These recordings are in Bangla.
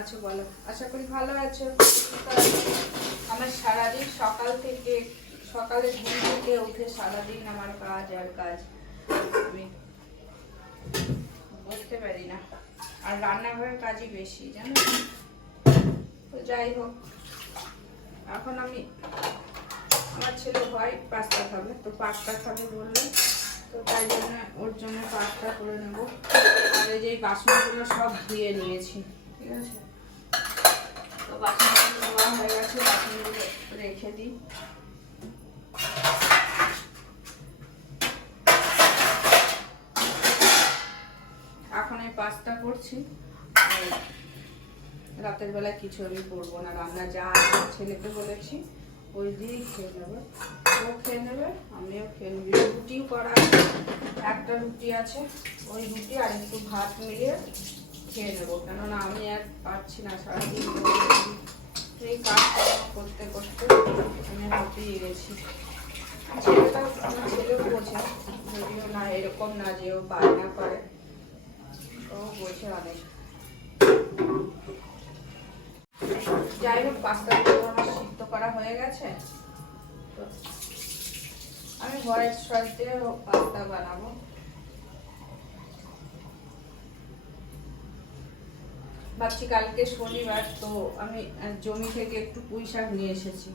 আছো বলো? আশা করি ভালো আছো। আমার সারাদিন সকাল থেকে, সকালে ঘুম থেকে উঠে সারাদিন আমার কাজ আর কাজ। আমি বুঝতে পারি না। আর রান্নাঘরের কাজই বেশি, জানো? তো যাই হোক, এখন আমি, আমার ছেলে হোয়াইট পাস্তা খাবে, তো পাস্তা খাবে বললে। তো তাই জন্য ওর জন্য পাস্তা করে নেব। আর এই যে বাসনগুলো সব ধুয়ে নিয়েছি, ঠিক আছে? বাসনগুলো ধোয়া হয়ে গেছে বাসনগুলো রেখে দিই এখন এই পাস্তা করছি। আর রাতের বেলা কিছু আমি করব না, রান্না যা ছেলেকে বলেছি, ওই দিয়েই খেয়ে নেবে। ও খেয়ে নেবে, আমিও খেয়ে নেবি। রুটিও করা একটা রুটি আছে, ওই রুটি আর একটু ভাত মিলিয়ে খেয়ে নেব। কেননা আমি আর পারছি না, সারাদিন এই কাজ করতে করতে আমি হাঁপিয়ে গেছি। ছেলেটা আমার ছেলেও বোঝে যদিও না এরকম না যে ও বায়না করে ও বোঝে অনেক যাই হোক পাস্তাগুলো আমার সিদ্ধ করা হয়ে গেছে। আমি হোয়াইট সস দিয়ে পাস্তা বানাবো। ভাবছি কালকে শনিবার, তো আমি জমি থেকে একটু পুঁই শাক নিয়ে এসেছি।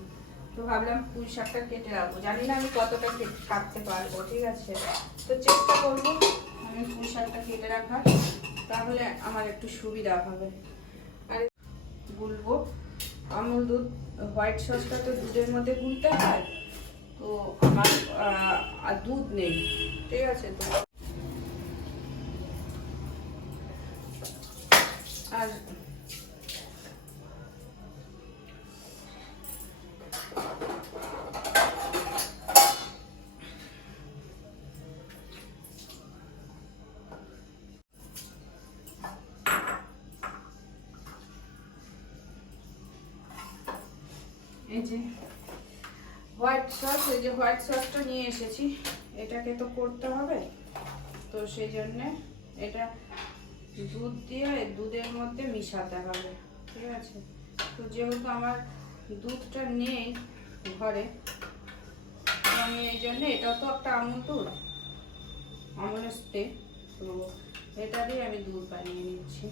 তো ভাবলাম পুঁই শাকটা কেটে রাখব জানি না আমি কতটা কাটতে পারব, ঠিক আছে? তো চেষ্টা করব আমি পুঁই শাকটা কেটে রাখার, তাহলে আমার একটু সুবিধা হবে। আর গুলবো, আমুল দুধ, হোয়াইট সসটা তো দুধের মধ্যে গুলতে হয়, তো আমার দুধ নেই, ঠিক আছে? তো আর এই যে হোয়াইট সস এই যে হোয়াইট সসটা নিয়ে এসেছি। এটাকে তো করতে হবে। তো সেই জন্যে এটা দুধ দিয়ে দুধের মধ্যে মিশাতে হবে, ঠিক আছে? তো যেহেতু আমার দুধটা নেই ঘরে আমি এই জন্য, এটা তো একটা আমল দুধ আমুলের তো এটা দিয়ে আমি দুধ বানিয়ে নিচ্ছি।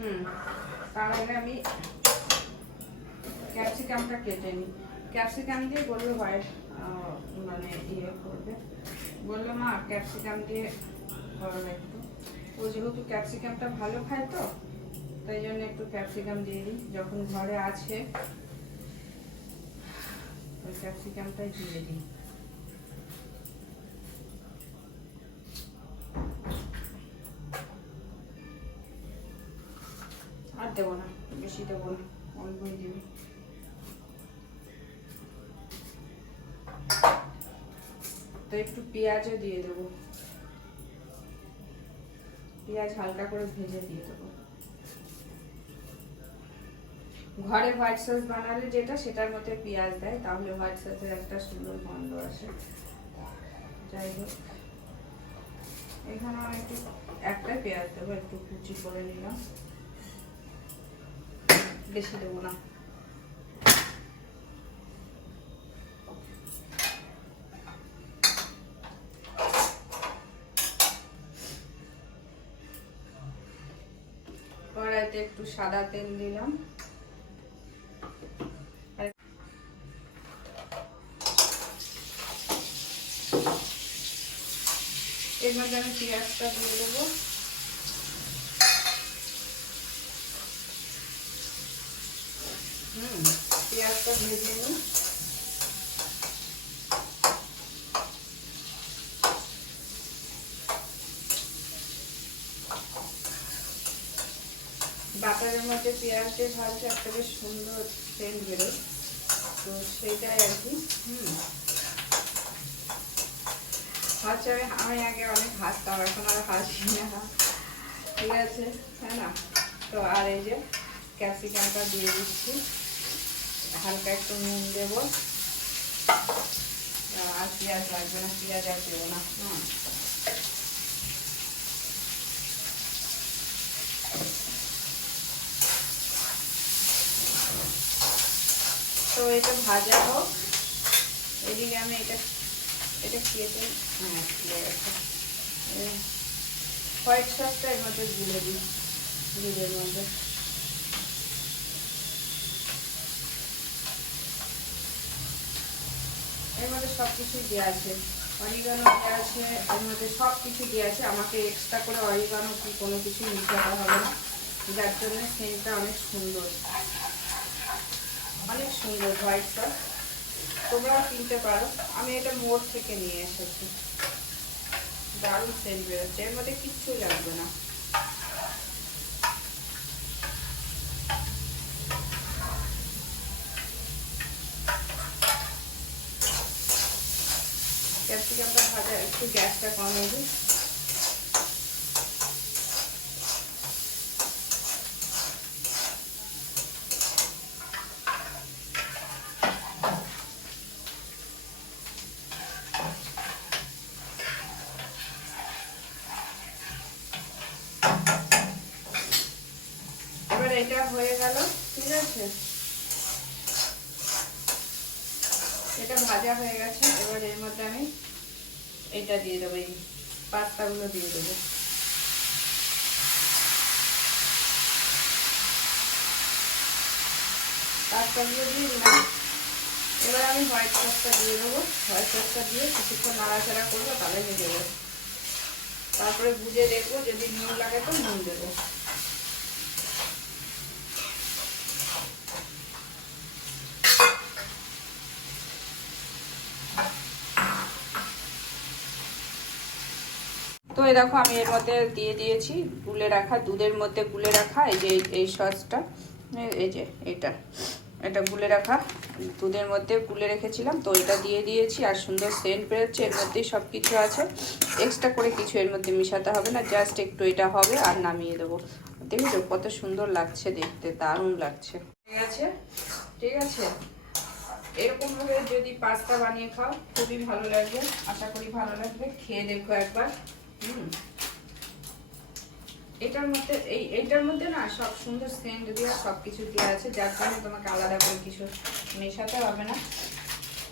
হুম, তার আগে আমি ক্যাপসিকামটা কেটে নিই। ক্যাপসিকাম দিয়ে বলল হোয়াইট মানে ইয়ে করবে। বলল, মা, ক্যাপসিকাম দিয়ে করবে একটু। ও যেহেতু ক্যাপসিকামটা ভালো খায় তো, তাই জন্য একটু ক্যাপসিকাম দিয়ে দিই। যখন ঘরে আছে, ওই ক্যাপসিকামটাই দিয়ে দিই। দেবো না, বেশি দেবো না অল্পই দেবো। তো একটু পেঁয়াজও দিয়ে দেবো। পেঁয়াজ হালকা করে ভেজে দিয়ে দেবো। ঘরে হোয়াইট সস বানালে যেটা, সেটার মধ্যে পেঁয়াজ দেয়, তাহলে হোয়াইট সসের একটা সুন্দর গন্ধ আসে। যাই হোক, এখানে আমি একটু একটাই পেঁয়াজ দেবো, একটু কুচি করে নিলাম। বেশি দেবো না। একটু সাদা তেল দিলাম। এর মধ্যে আমি পেঁয়াজটা দিয়ে দেবো। হুম পেঁয়াজটা ভেজে নিই বাটারের মধ্যে পেঁয়াজ দিয়ে ভাজলে একটা বেশ সুন্দর সেন্ট বেরোয়। তো সেটাই আর কি। হুম। আমি আমি আগে অনেক হাসতাম, এখন আর হাসি না। ঠিক আছে হ্যাঁ না? তো আর এই যে ক্যাপসিকামটা দিয়ে দিচ্ছি। হালকা একটু নুন দেবো। আর পেঁয়াজ লাগবে না, পেঁয়াজ আর দেবো না, হুম। তো এটা ভাজা হোক। এদিকে আমি এটা এটা কেটে হ্যাঁ হোয়াইট সসটা এর মধ্যে গুলে দিই দুধের মধ্যে। এর মধ্যে সব কিছুই দেওয়া আছে। অরিগানো দেওয়া আছে, এর মধ্যে সব কিছু দেওয়া আছে। আমাকে এক্সট্রা করে অরিগানো কি কোনো কিছু হবে না। যার জন্য সেন্টটা অনেক সুন্দর। অনেক সুন্দর হোয়াইট সস তোমরাও কিনতে পারো। আমি এটা মোড় থেকে নিয়ে এসেছি। দারুণ সেন্ট বেরোচ্ছে। এর মধ্যে কিচ্ছুই লাগবে না। ক্যাপসিকামটা ভাজা, একটু গ্যাসটা দিই এবার এটা হয়ে গেল, ঠিক আছে? এটা ভাজা হয়ে গেছে, এবার এর মধ্যে আমি এটা দিয়ে দেবো, এই পাস্তাগুলো দিয়ে দেবো। পাস্তাগুলো দিয়ে দিলাম। এবার আমি হোয়াইট সসটা দিয়ে দেবো। হোয়াইট সসটা দিয়ে কিছুক্ষণ নাড়াচাড়া করব, তাহলে হয়ে দেবো তারপরে বুঝে দেখব, যদি নুন লাগে তো নুন দেবো। এই দেখো আমি এর মধ্যে দিয়ে দিয়েছি, গুলে রাখা, দুধের মধ্যে গুলে রাখা, এই যে, এই- সসটা, এই যে, এটা এটা গুলে রাখা দুধের মধ্যে গুলে রেখেছিলাম, তো এটা দিয়ে দিয়েছি, আর সুন্দর সেন্ট বেরোচ্ছে, এর মধ্যেই সব কিছু আছে এক্সট্রা করে কিছু এর মধ্যে মিশাতে হবে না জাস্ট একটু এটা হবে আর নামিয়ে দেবো। দেখেছ, কত সুন্দর লাগছে দেখতে, দারুণ লাগছে। ঠিক আছে? ঠিক আছে? এরকম ভাবে যদি পাস্তা বানিয়ে খাও, খুবই ভালো লাগবে, আশা করি ভালো লাগবে, খেয়ে দেখো একবার। এটার মধ্যে, এই, এইটার মধ্যে না সব সুন্দর সেন্ট দেওয়া সব কিছু দেওয়া আছে, যার জন্য তোমাকে আলাদা করে কিছু মেশাতে হবে না।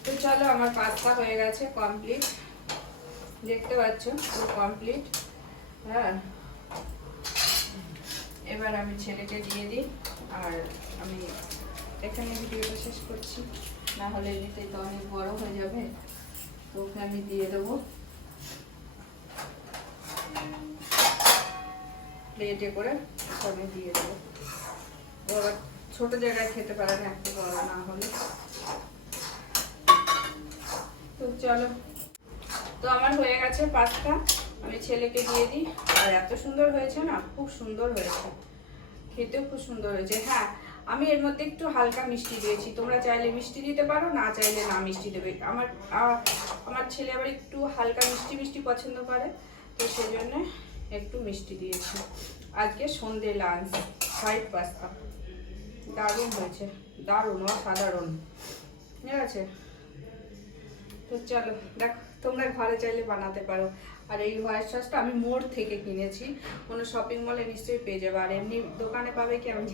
তো চলো আমার পাস্তা হয়ে গেছে কমপ্লিট দেখতে পাচ্ছ, পুরো কমপ্লিট হ্যাঁ। এবার আমি ছেলেকে দিয়ে দিই, আর আমি এখানে ভিডিওটা শেষ করছি। না হলে এমনিতেই তো অনেক বড় হয়ে যাবে, তো ওকে আমি দিয়ে দেবো। প্লেটে করে সবই দিয়ে দেবো। আবার ছোট জায়গায় খেতে পারে না, একটু বড় না হলে। তো চলো। তো আমার হয়ে গেছে পাস্তা, আমি ছেলেকে দিয়ে দিই। আর এত সুন্দর হয়েছে না, খুব সুন্দর হয়েছে। খেতেও খুব সুন্দর হয়েছে। হ্যাঁ আমি এর মধ্যে একটু হালকা মিষ্টি দিয়েছি। তোমরা চাইলে মিষ্টি দিতে পারো, না চাইলে না মিষ্টি দেবে। আমার আমার ছেলে আবার একটু হালকা মিষ্টি মিষ্টি পছন্দ করে, তো সেই জন্য একটু মিষ্টি দিয়েছি। আজকে সন্ধে লাঞ্চ হোয়াইট পাস্তা দারুণ হয়েছে। দারুণ, অসাধারণ। ঠিক আছে? তো চলো, দেখো, তোমরা ঘরে চাইলে বানাতে পারো। আর এই হোয়াইট সসটা আমি মোড় থেকে কিনেছি। কোনো শপিং মলে নিশ্চয়ই পেয়ে যাবে। আর এমনি দোকানে পাবে কি আমি